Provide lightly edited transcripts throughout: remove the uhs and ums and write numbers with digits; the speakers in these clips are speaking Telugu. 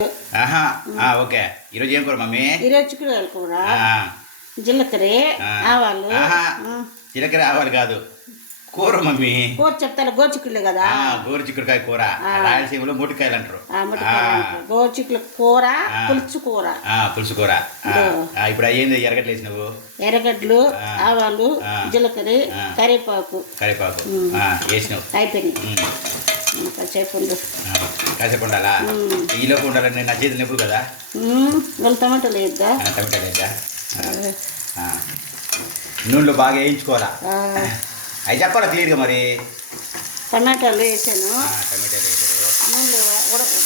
ఆహా ఓకే. ఈరోజు ఏం కూర మమ్మీ? ఈరోజు చిక్కుడుకాయల కూర, జీలకర్ర, ఆవాలు. జీలకర్ర ఆవాలు కాదు, కూర మమ్మీ. కూర చెప్తాను, గోచిక్కుడులే కదా. గోరుచిక్కుడుకాయ కూర, రాయలసీమలో మొటికాయలు అంటారు. గోచిక్కుల కూర, పులుసు కూర. పులుసు కూర. ఇప్పుడు అయ్యింది. ఎర్రగడ్డలు వేసి నువ్వు ఎర్రగడ్డలు, ఆవాలు, జీలకర్ర, కరివేపాకు వేసినావు. అయిపోయినాయి. కాసేపు ఉండాలా? ఈలోపు ఉండాలని నా చేతులు నొప్పులు కదా. టమాటాలు వేద్దా? టమాటాలు వేద్దా? నూనెలో బాగా వేయించుకోవాలా. అవి చెప్పాలా క్లియర్గా మరి. టమాటాలు వేసాను. టమాటాలు వేసారు. నూనెలో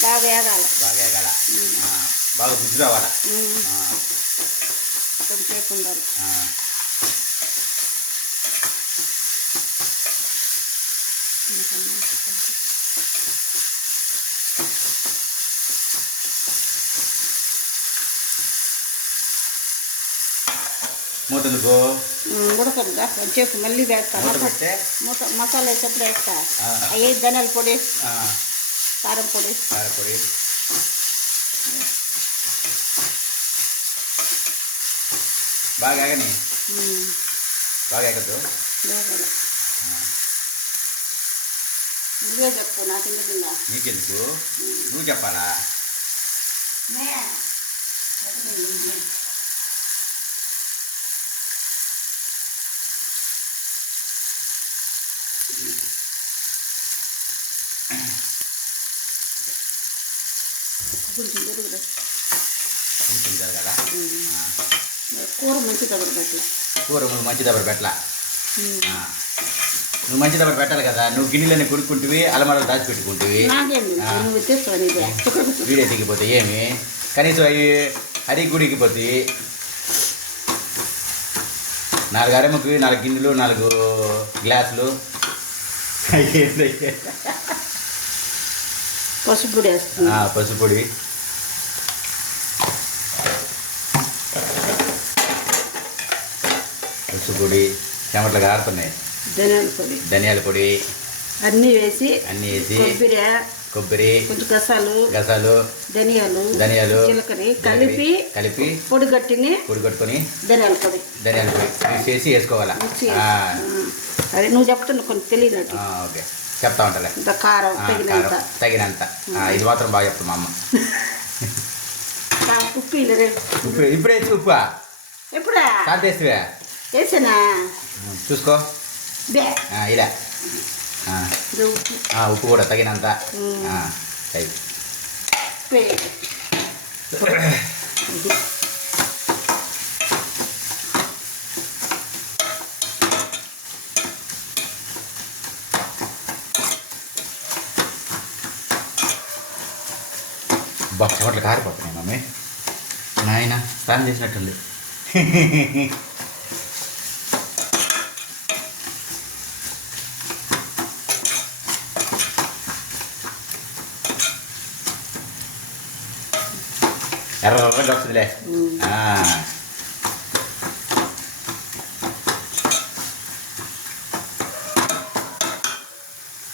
బాగా వేగాలి. బాగా వేగాల, బాగా గుజ్జు రావాలా. కొంచెంసేపు ఉండాలి. మూతలుకో ఉడకదుగా కొంచెంసేపు మళ్ళీ వేస్తా. మసాలా వేసేప్పుడు వేస్తా. అయ్యే ధనియాల పొడి, కారం పొడి. బాగా ఆగని, బాగా ఎగద్దు. నువ్వే చెప్పు, నాకు ఎందుకు. నీకెందుకు? నువ్వు చెప్పాలా? కొంచెం జరగాల. కూర మంచి దెబ్బ పెట్టాల. కూర నువ్వు మంచి దెబ్బ పెట్టాలా. నువ్వు మంచి దెబ్బ పెట్టాలి కదా. నువ్వు గిన్నెలన్నీ కొడుక్కుంటువి, అలమారలు దాచిపెట్టుకుంటువి. వీడియో దిగిపోతే ఏమి కనీసం అవి హరి గుడికి పోతాయి. 4 అరముకి 4 గిన్నెలు, 4 గ్లాసులు. పసుపు పొడి వేస్తుంది. పసుపు పొడి, పసుపు పొడి, చెమటలు కారుతున్నాయి. ధనియాల పొడి అన్నీ వేసి కొబ్బరి, కొంచెం గసాలు, ధనియాలు, కలిపి పొడి కట్టుకొని ధనియాల పొడి చేసి వేసుకోవాలా. అదే నువ్వు చెప్తున్నా కొంచెం తెలియనట్టు. ఓకే, చెప్తా ఉంటాలే. కారం తగినంత. ఇది మాత్రం బాగా చెప్తా మా అమ్మ. ఉప్పు ఇప్పుడే ఉప్పు ఎప్పుడా వేసివే వేసానా చూసుకో. ఇలా ఉప్పు కూడా తగినంత. చెమట్లు కారిపోతున్నాయి మమ్మీ. నాయన స్నానం చేసినట్టుంది. ఎర్రగా వస్తుందిలే.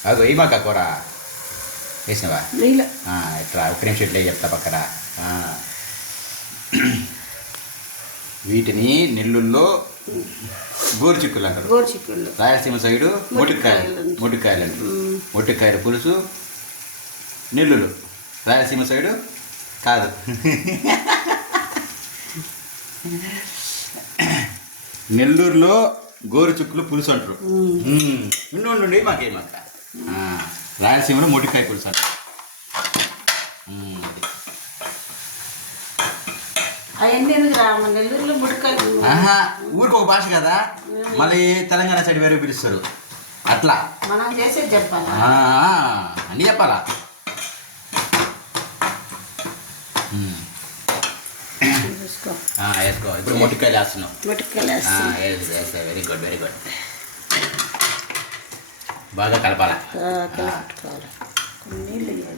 అగో ఈ మాక కూర వేసినవా? ఇట్లా ఒక్క నిమిషం ఇట్లా చెప్తా పక్కన. వీటిని నెల్లూరులో గోరుచిక్కులు అంటారు. రాయలసీమ సైడు మొటికాయలు అంటారు. మొటికాయల పులుసు నెల్లూరు. రాయలసీమ సైడు కాదు. నెల్లూరులో గోరుచిక్కులు పులుసు అంటారు. నుండి మాకేమాక రాయలసీమలో మొటికాయ పులుసు అంటారు. నెల్లూరులో ఊరికి ఒక భాష కదా. మళ్ళీ తెలంగాణ సైడ్ వేరే పిలుస్తారు. అట్లా మనం చేసేది చెప్పాలా, అన్నీ చెప్పాలా. వేసుకో. ఇప్పుడు మొటికాయలు వేస్తున్నావు. Very good. బాగా కలపాలా.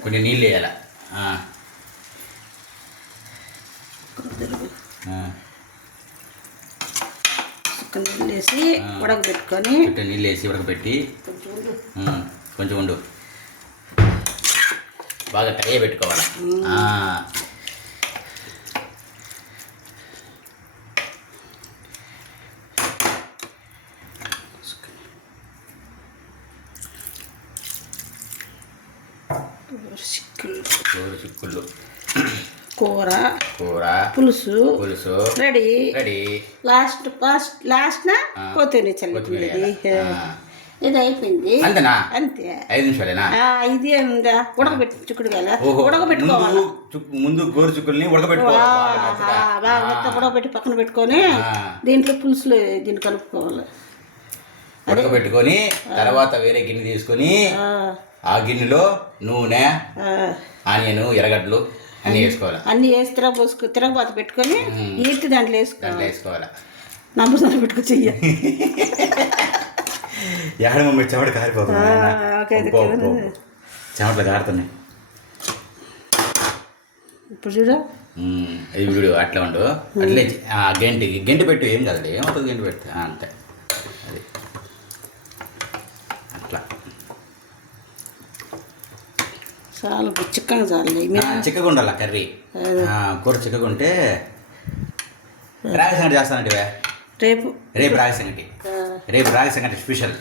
కొన్ని నీళ్ళు వేయాలా. నీళ్ళు వేసి ఉడకబెట్టుకొని నీళ్ళు వేసి ఉడకబెట్టి కొంచెం ఉండు. బాగా కయ్య పెట్టుకోవాలి. చిక్కుళ్ళు కూర కూర పులుసు పులుసు రెడీ. రెడీ. లాస్ట్ కొత్తిమీర చల్లుతుంది. ఇది అయిపోయింది. అంతేనా? అంతే. 5 నిమిషాలేనా? ఇది ఉందా ఉడకబెట్టి చిక్కుడుకాయలు ఉడకబెట్టుకోవాలి. ముందు గోరు చిక్కుల్ని ఉడకబెట్టుకోవాలి. బాగా ఉడకబెట్టి పక్కన పెట్టుకొని దీంట్లో పులుసులు దీన్ని కలుపుకోవాలి. ఉడకబెట్టుకొని తర్వాత వేరే గిన్నె తీసుకొని ఆ గిన్నెలో నూనె, ఆనియన్, ఎర్రగడ్డలు అన్నీ వేసుకోవాలి. అన్నీ వేసి తిరగబాత పెట్టుకొని ఈర్తి దాంట్లో వేసుకోవాలి. నంబర్ పెట్టుకో చెయ్య ఎక్కడ మమ్మీ చెమట కారిపోతుంది. చెమటలు కారుతున్నాయి. ఇప్పుడు చూడ ఈ వీడియో అట్లా ఉండు. అట్లే గంటి పెట్టు. ఏం కదండి, ఏమవుతుంది గంటి పెడితే అంతే. అది అట్లా చాలా చిక్కగా చాలు. చిక్కగా ఉండాలి కర్రీ. కూర చిక్కగా ఉంటే రాగి సంగటి చేస్తానంటే రేపు రాగి సంగటి. రేపు రాగి సంగటి స్పెషల్.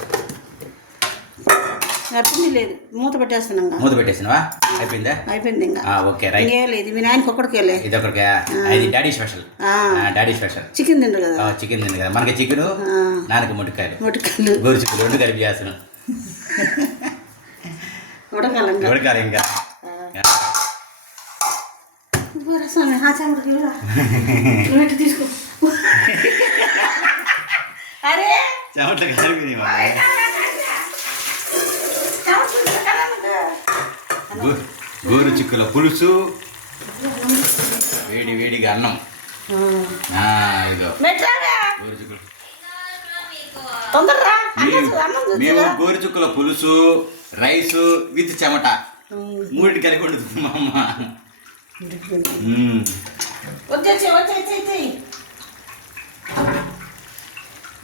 లేదు మూత పెట్టేస్తున్నాం. మూత పెట్టేసినవా? అయిపోయిందా? అయిపోయింది. ఇంకా ఓకే రైట్. ఇది మీ నాయనకి ఒక్కడికెళ్ళే. ఇది ఒకరికి. ఇది daddy special. Daddy special chicken తిండు కదా. చికెన్ తిండు కదా. మనకి చికెన్, నాన్నకి ముట్టుకాయలు, గోరు చిక్కులు 2 కలిపి చేస్తున్నాం. ఉడకాలి ఇంకా. తీసుకో. అరే చెమట కారిపోయింది. గోరు చిక్కుల పులుసు, వేడి వేడిగా అన్నం. ఇదో గోరు చిక్కులు. మేము గోరు చిక్కుల పులుసు, రైస్ విత్ చెమట 3 కలిపి వండుతుంది మా అమ్మ.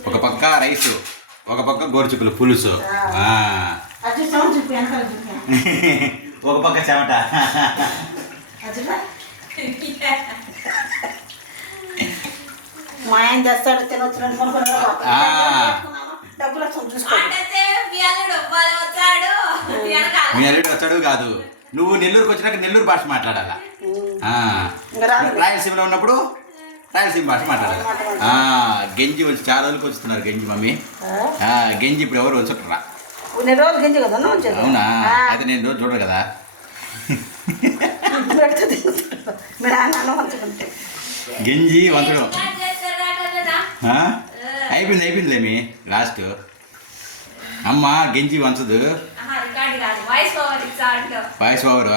ఒక పక్క రైసు, ఒక పక్క గోరుచిక్కుల పులుసు, ఒక పక్క చెమట. మా ఆయన తెస్తాడు తినొచ్చు. మీ అల్లుడు వచ్చాడు కాదు, నువ్వు నెల్లూరుకి వచ్చినాక నెల్లూరు భాష మాట్లాడాలా. రాయలసీమలో ఉన్నప్పుడు రాయలసీమ భాష మాట్లాడాలి. గంజి వచ్చి చాలా రోజులకి వస్తున్నారు. గంజి మమ్మీ గంజి ఇప్పుడు ఎవరు వచ్చుంటారా? అవునా? అయితే నేను రోజు చూడరు కదా. గంజి వంచడం అయిపోయిందిలేమి. లాస్ట్ అమ్మ గంజి వంచదు. వాయిస్ ఓవర్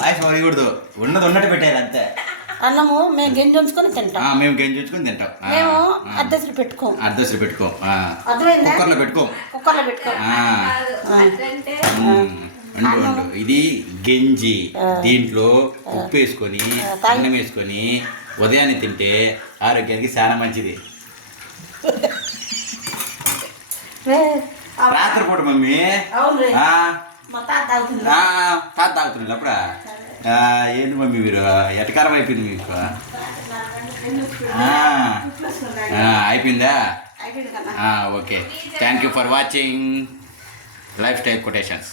వాయిస్ ఓవర్ ఇవ్వకూడదు. ఉన్నట్టు పెట్టారు అంతే. అన్నము మేము గంజి ఉంచుకొని తింటాం. మేము గంజి ఉంచుకొని తింటాం. మేము అద్దెసలు పెట్టుకోం. కుక్కర్లో పెట్టుకోం. ఇది గంజి. దీంట్లో ఉప్పు వేసుకొని అన్నం వేసుకొని ఉదయాన్నే తింటే ఆరోగ్యానికి చాలా మంచిది. రాత్రిపూట మమ్మీ తాత తాగుతున్నాడు అప్పుడా? ఏంటి మమ్మీ మీరు ఎటకారం అయిపోయింది మీకు? అయిపోయిందా? Okay. Thank you for watching life style quotations.